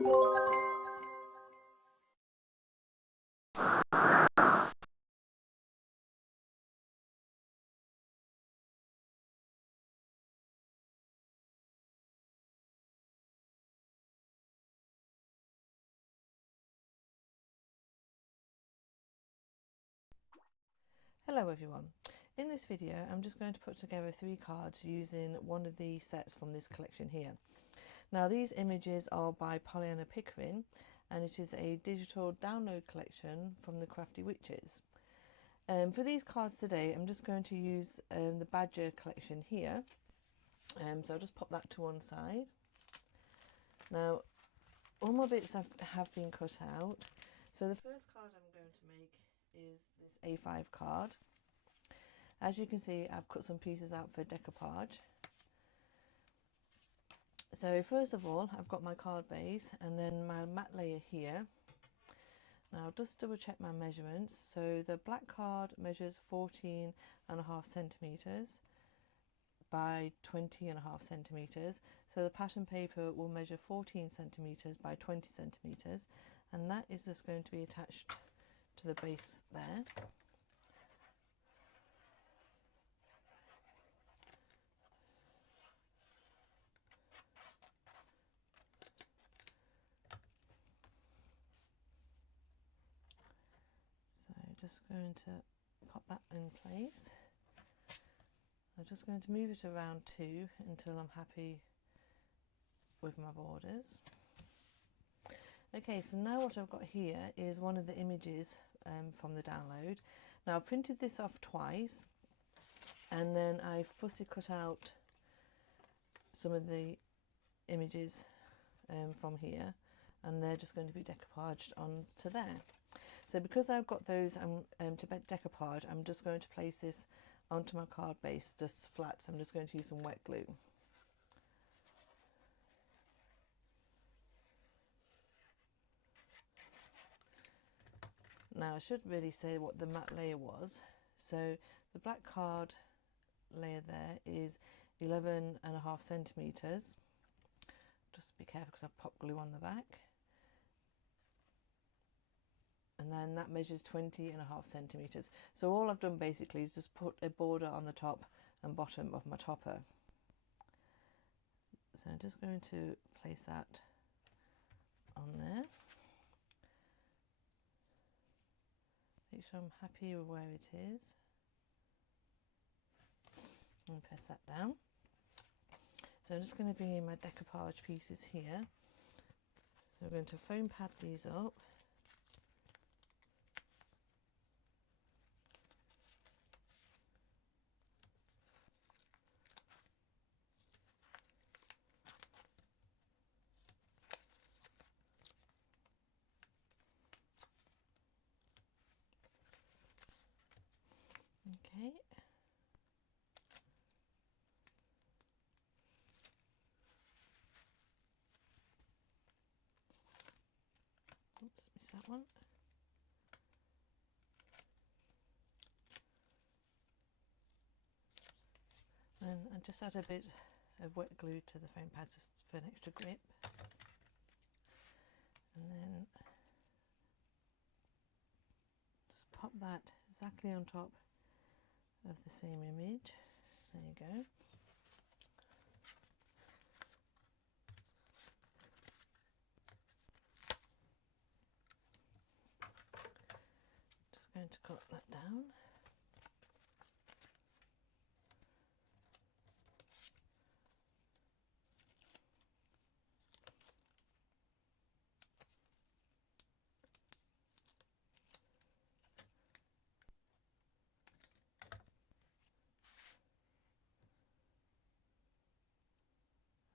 Hello everyone. In this video I'm just going to put together 3 cards using one of the sets from this collection here. Now these images are by Pollyanna Pickering and it is a digital download collection from the Crafty Witches. For these cards today I'm just going to use the Badger collection here, so I'll just pop that to one side. Now all my bits have been cut out, so the first card I'm going to make is this A5 card. As you can see, I've cut some pieces out for decoupage. So first of all, I've got my card base and then my matte layer here. Now just double check my measurements. So the black card measures 14.5 centimeters by 20.5 centimeters. So the pattern paper will measure 14 centimeters by 20 centimeters, and that is just going to be attached to the base there. So just going to pop that in place. I'm just going to move it around too until I'm happy with my borders. Okay, so now what I've got here is one of the images from the download. Now I've printed this off twice and then I fussy cut out some of the images from here, and they're just going to be decoupaged onto there. So because I've got those to decoupage, I'm just going to place this onto my card base just flat. So I'm just going to use some wet glue. Now I should really say what the matte layer was. So the black card layer there is 11.5 centimeters. Just be careful because I've popped glue on the back. And then that measures 20.5 centimeters. So all I've done basically is just put a border on the top and bottom of my topper. So I'm just going to place that on there. Make sure I'm happy with where it is. And press that down. So I'm just going to bring in my decoupage pieces here. So we're going to foam pad these up. Okay. Oops, missed that one. And I just add a bit of wet glue to the foam pad just for an extra grip. And then just pop that exactly on top of the same image. There you go. Just going to cut that down.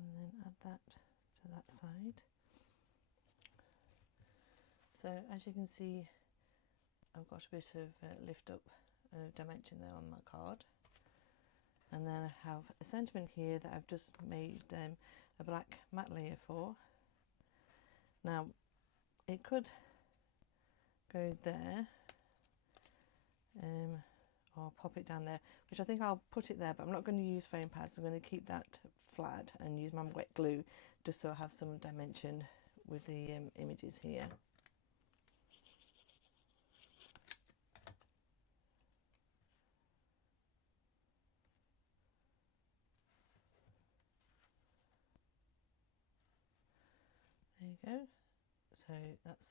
And then add that to that side. So as you can see, I've got a bit of lift up dimension there on my card. And then I have a sentiment here that I've just made a black matte layer for. Now it could go there, or pop it down there, which I think I'll put it there, but I'm not going to use foam pads. I'm going to keep that flat and use my wet glue just so I have some dimension with the images here. There you go. So that's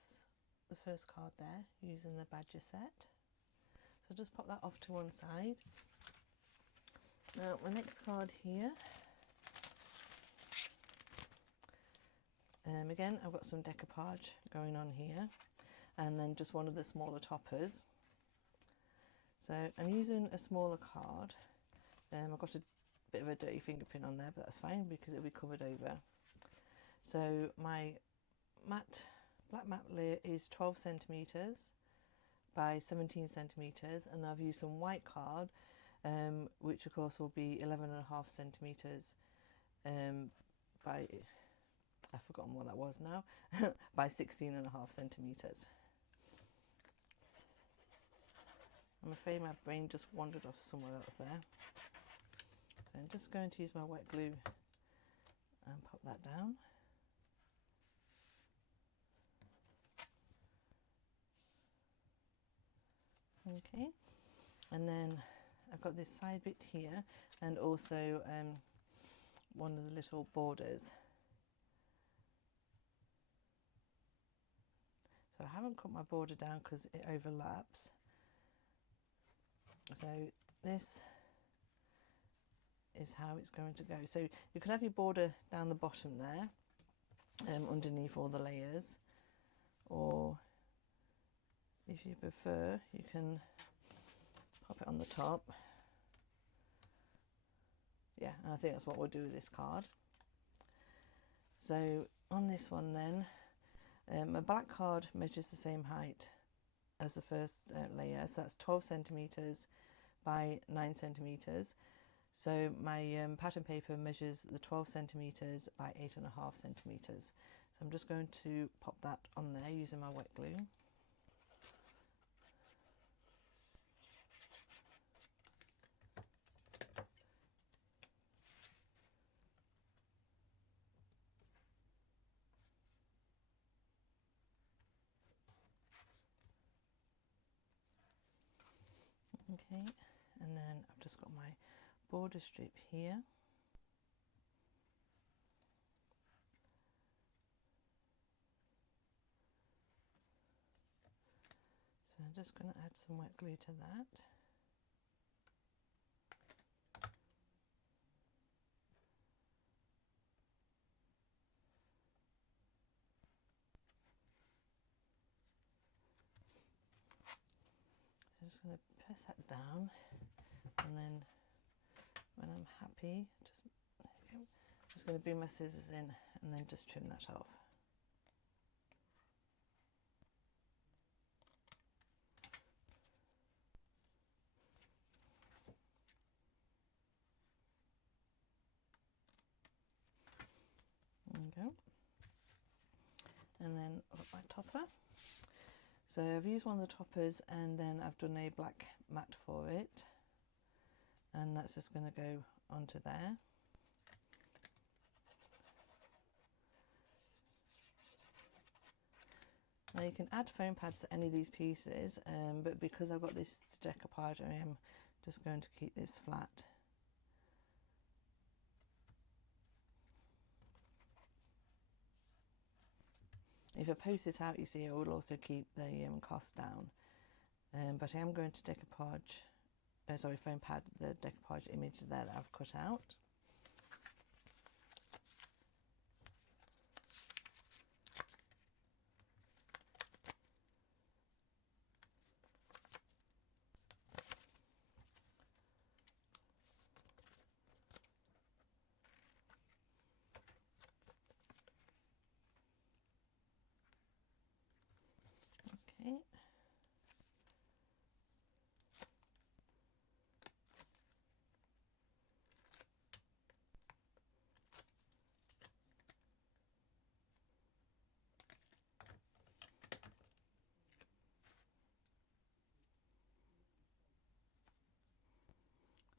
the first card there, using the badger set. So just pop that off to one side. Now my next card here, again I've got some decoupage going on here, and then just one of the smaller toppers. So I'm using a smaller card. I've got a bit of a dirty finger print on there, but that's fine because it'll be covered over. So my black matte layer is 12 centimeters by 17 centimeters, and I've used some white card, which of course will be 11.5 centimeters by, I've forgotten what that was now, by 16.5 centimeters. I'm afraid my brain just wandered off somewhere else there. So I'm just going to use my wet glue and pop that down. Okay, and then I've got this side bit here, and also one of the little borders. So I haven't cut my border down because it overlaps. So this is how it's going to go. So you can have your border down the bottom there, underneath all the layers, or if you prefer, you can pop it on the top. Yeah, and I think that's what we'll do with this card. So on this one then, my black card measures the same height as the first layer, so that's 12 centimeters by 9 centimeters. So my pattern paper measures the 12 centimeters by 8.5 centimeters. So I'm just going to pop that on there using my wet glue. Okay, and then I've just got my border strip here. So I'm just going to add some wet glue to that. So I'm just going to press that down, and then when I'm happy, just going to bring my scissors in and then just trim that off. There we go. And then I've got my topper. So I've used one of the toppers, and then I've done a black mat for it, and that's just going to go onto there. Now you can add foam pads to any of these pieces, but because I've got this decoupage, I am just going to keep this flat. If I post it out, you see, it will also keep the cost down. But I am going to foam pad the decoupage image there that I've cut out. Okay.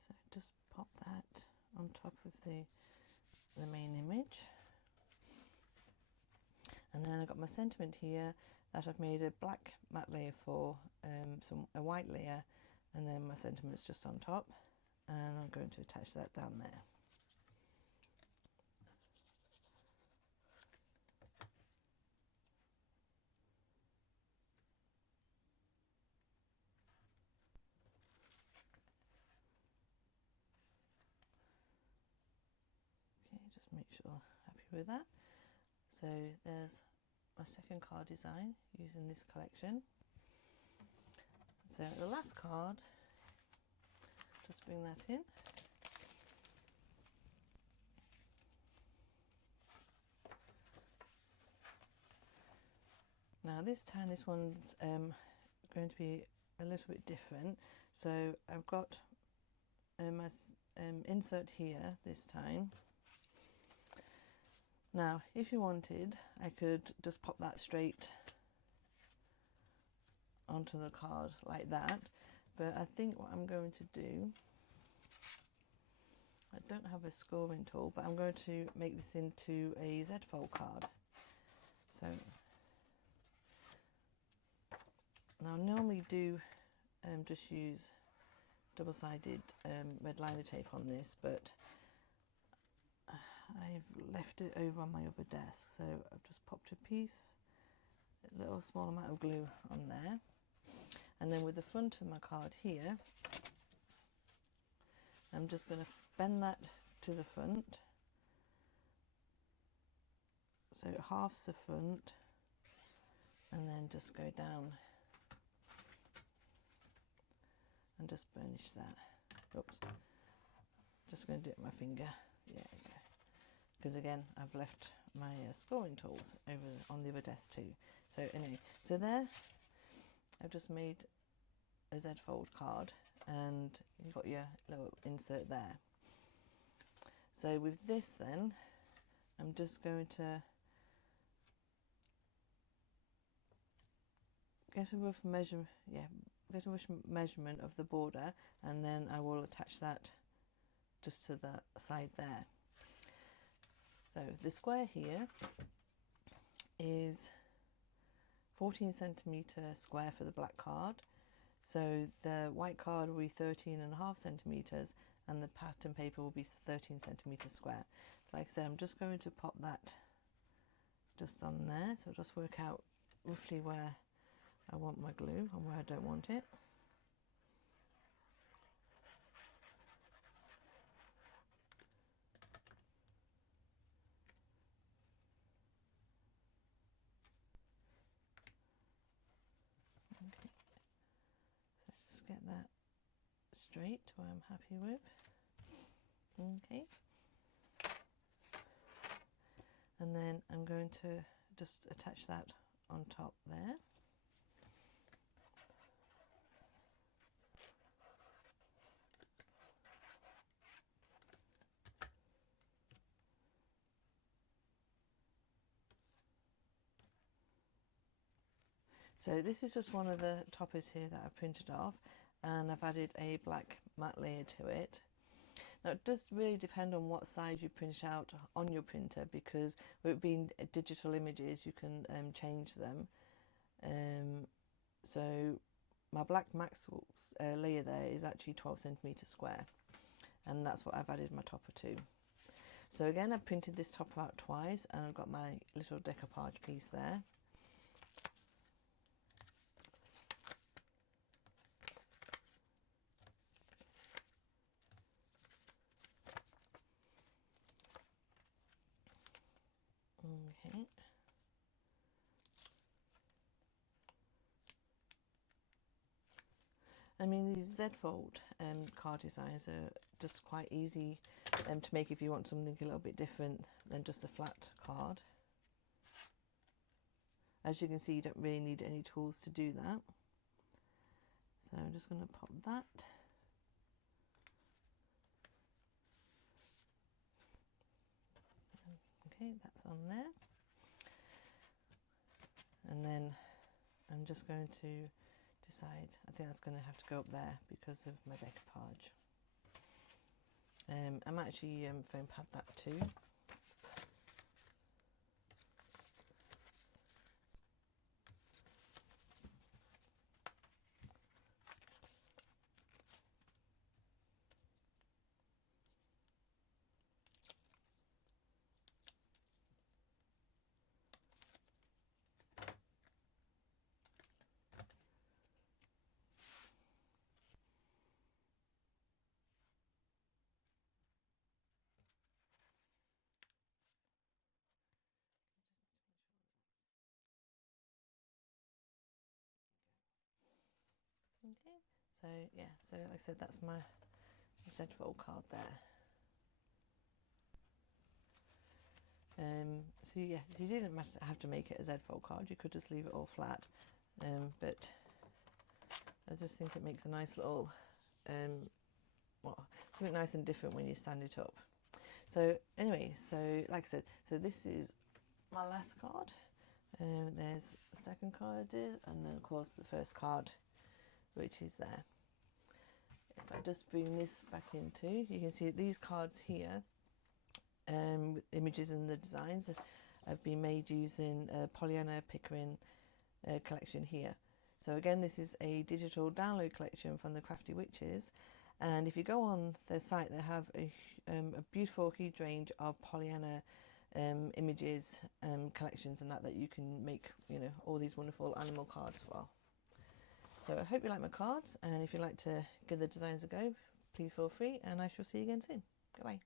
So just pop that on top of the main image. And then I've got my sentiment here that I've made a black matte layer for, a white layer, and then my sentiment's just on top, and I'm going to attach that down there. Okay, just make sure I'm happy with that. So there's my second card design using this collection. So the last card, just bring that in. Now this time, this one's going to be a little bit different. So I've got my insert here this time. Now if you wanted, I could just pop that straight onto the card like that, but I think what I'm going to do, I don't have a scoring tool, but I'm going to make this into a Z-fold card. So now I normally do just use double-sided red liner tape on this, but I've left it over on my other desk, so I've just popped a piece, a little small amount of glue on there, and then with the front of my card here, I'm just going to bend that to the front, so half's the front, and then just go down and just burnish that. Oops, just going to do it with my finger. Yeah, because again I've left my scoring tools over on the other desk too. So anyway, so there I've just made a Z-fold card, and you've got your little insert there. So with this then, I'm just going to get a rough measurement of the border, and then I will attach that just to the side there. So the square here is 14 centimetre square for the black card. So the white card will be 13.5 centimetres, and the pattern paper will be 13 centimetres square. Like I said, I'm just going to pop that just on there, so I'll just work out roughly where I want my glue and where I don't want it. Okay, so just get that straight to where I'm happy with. Okay, and then I'm going to just attach that on top there. So this is just one of the toppers here that I've printed off, and I've added a black matte layer to it. Now it does really depend on what size you print out on your printer, because with it being digital images you can change them. So my black max layer there is actually 12 centimetres square, and that's what I've added my topper to. So again, I've printed this topper out twice, and I've got my little decoupage piece there. Okay. I mean, these Z-fold card designs are just quite easy to make if you want something a little bit different than just a flat card. As you can see, you don't really need any tools to do that. So I'm just going to pop that. Okay, that's on there. And then I'm just going to decide, I think that's going to have to go up there because of my decoupage. I'm actually foam pad that too. Okay, so yeah, so like I said, that's my Z-fold card there. So yeah, you didn't have to make it a Z-fold card, you could just leave it all flat, but I just think it makes a nice little, well, something nice and different when you sand it up. So anyway, so like I said, so this is my last card. There's the second card I did, and then of course the first card, which is there. If I just bring this back into, you can see these cards here, with images and the designs have been made using Pollyanna Pickering collection here. So again, this is a digital download collection from the Crafty Witches, and if you go on their site, they have a beautiful huge range of Pollyanna images, collections and that you can make, you know, all these wonderful animal cards for. So I hope you like my cards, and if you'd like to give the designs a go, please feel free, and I shall see you again soon. Goodbye.